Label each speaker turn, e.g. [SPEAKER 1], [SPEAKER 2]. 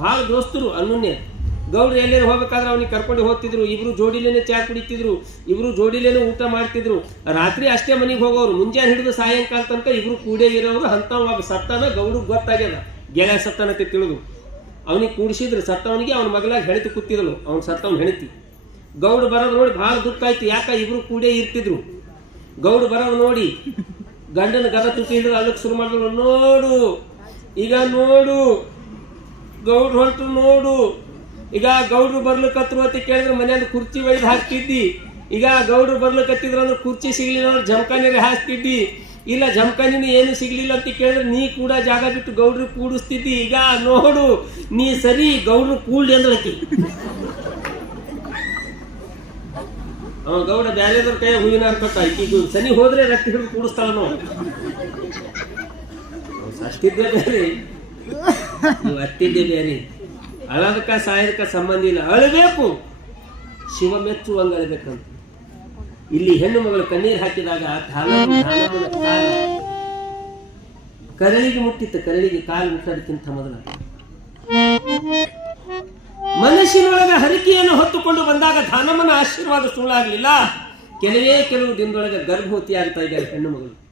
[SPEAKER 1] ಭಾಳ ದೋಸ್ತರು ಅನ್ಯೋನ್ಯ ಗೌಡ್ರು ಎಲ್ಲೇನು ಹೋಗ್ಬೇಕಾದ್ರೆ ಅವ್ನಿಗೆ ಕರ್ಕೊಂಡು ಹೋಗ್ತಿದ್ರು, ಇಬ್ರು ಜೋಡಿಲೇನೆ ಚಾ ಕುಡಿತಿದ್ರು, ಇಬ್ರು ಜೋಡಿಲೇನೆ ಊಟ ಮಾಡ್ತಿದ್ರು. ರಾತ್ರಿ ಅಷ್ಟೇ ಮನೆಗೆ ಹೋಗೋರು, ಮುಂಜಾನೆ ಹಿಡಿದು ಸಾಯಂಕಾಲ ತನಕ ಇಬ್ರು ಕೂಡೇ ಇರೋರು ಅಂತ ಒಬ್ಬ ಸತ್ತಾನ ಗೌಡು ಗೊತ್ತಾಗ್ಯದ. ಗೆಳೆಯ ಸತ್ತಾನತ್ತೆ ತಿಳಿದು. ಅವನಿಗೆ ಕೂಡಿಸಿದ್ರು, ಸತ್ತವನಿಗೆ ಅವನ ಮಗಳಾಗಿ ಹೆಣತಿ ಕೂತಿದ್ಲು, ಅವ್ನು ಸತ್ತವನ್ ಹೆಣತಿ. ಗೌಡ್ ಬರೋದು ನೋಡಿ ಭಾಳ ದುಃಖ ಆಯ್ತು, ಯಾಕ ಇಬ್ರು ಕೂಡೇ ಇರ್ತಿದ್ರು. ಗೌಡ್ ಬರೋದು ನೋಡಿ ಗಂಡನ ಗದ ತುಟಿ ಹಿಡಿದು ಅಲ್ಲಕ್ಕೆ ಶುರು ಮಾಡಿದ್ರು, ನೋಡು, ಈಗ ನೋಡು. ಗೌಡ್ರು ಹೊರಟು ನೋಡು. ಈಗ ಗೌಡ್ರು ಬರ್ಲಿಕ್ಕತ್ರು ಅಂತ ಕೇಳಿದ್ರೆ ಮನೆಯಲ್ಲಿ ಕುರ್ಚಿ ಒಯ್ದು ಹಾಕ್ತಿದ್ದಿ. ಈಗ ಗೌಡ್ರು ಬರ್ಲಿಕ್ಕತ್ತಿದ್ರು ಅಂದ್ರೆ ಕುರ್ಚಿ ಸಿಗ್ಲಿಲ್ಲ ಅಂದ್ರೆ ಜಮಖಾನಿರಿ ಹಾಕ್ತಿದ್ದಿ ಇಲ್ಲ ಜಮಖಾನಿನ ಏನು ಸಿಗ್ಲಿಲ್ಲ ಅಂತ ಕೇಳಿದ್ರೆ ನೀ ಕೂಡ ಜಾಗ ಬಿಟ್ಟು ಗೌಡ್ರು ಕೂಡಿಸ್ತಿದ್ದಿ. ಈಗ ನೋಡು, ನೀ ಸರಿ ಗೌಡ್ರು ಕೂಡ್ಲಿ ಅಂದ್ರೆ ಆಕಿ. ಅವ ಗೌಡ ಬ್ಯಾರೆದ್ರ ಕೈ ಹೂವಿನ ಹಾರ್ಕೊತ ಈಗ ಸನಿ ಹೋದ್ರೆ ರಕ್ತ ಹಿಡಿದು ಕೂಡಿಸ್ತಾಳ ನಾವು ಅಷ್ಟಿದ್ದೆ ಬೇರೆ. ನೀವು ಅತ್ತಿದ್ದೆ ಬೇರೆ ಅಳದಕ್ಕ ಸಾಯದಕ್ಕ ಸಂಬಂಧ ಇಲ್ಲ. ಅಳಬೇಕು. ಶಿವ ಮೆಚ್ಚುವಂಗ ಅಳಬೇಕಂತ. ಇಲ್ಲಿ ಹೆಣ್ಣು ಮಗಳು ಕಣ್ಣೀರು ಹಾಕಿದಾಗ ಕರಳಿಗೆ ಮುಟ್ಟಿತ್ತು. ಕರಳಿಗೆ ಕಾಲು ಮುಟ್ಟೋದಕ್ಕಿಂತ ಮೊದಲ. ಮನಸ್ಸಿನೊಳಗೆ ಹರಿಕೆಯನ್ನು ಹೊತ್ತುಕೊಂಡು ಬಂದಾಗ ಧಾನಮ್ಮನ ಆಶೀರ್ವಾದ ಸುಳ್ಳಾಗಲಿಲ್ಲ. ಕೆಲವೇ ಕೆಲವು ದಿನದೊಳಗೆ ಗರ್ಭವತಿ ಆಗ್ತಾ ಇದ್ದಾರೆ ಹೆಣ್ಣು ಮಗಳು.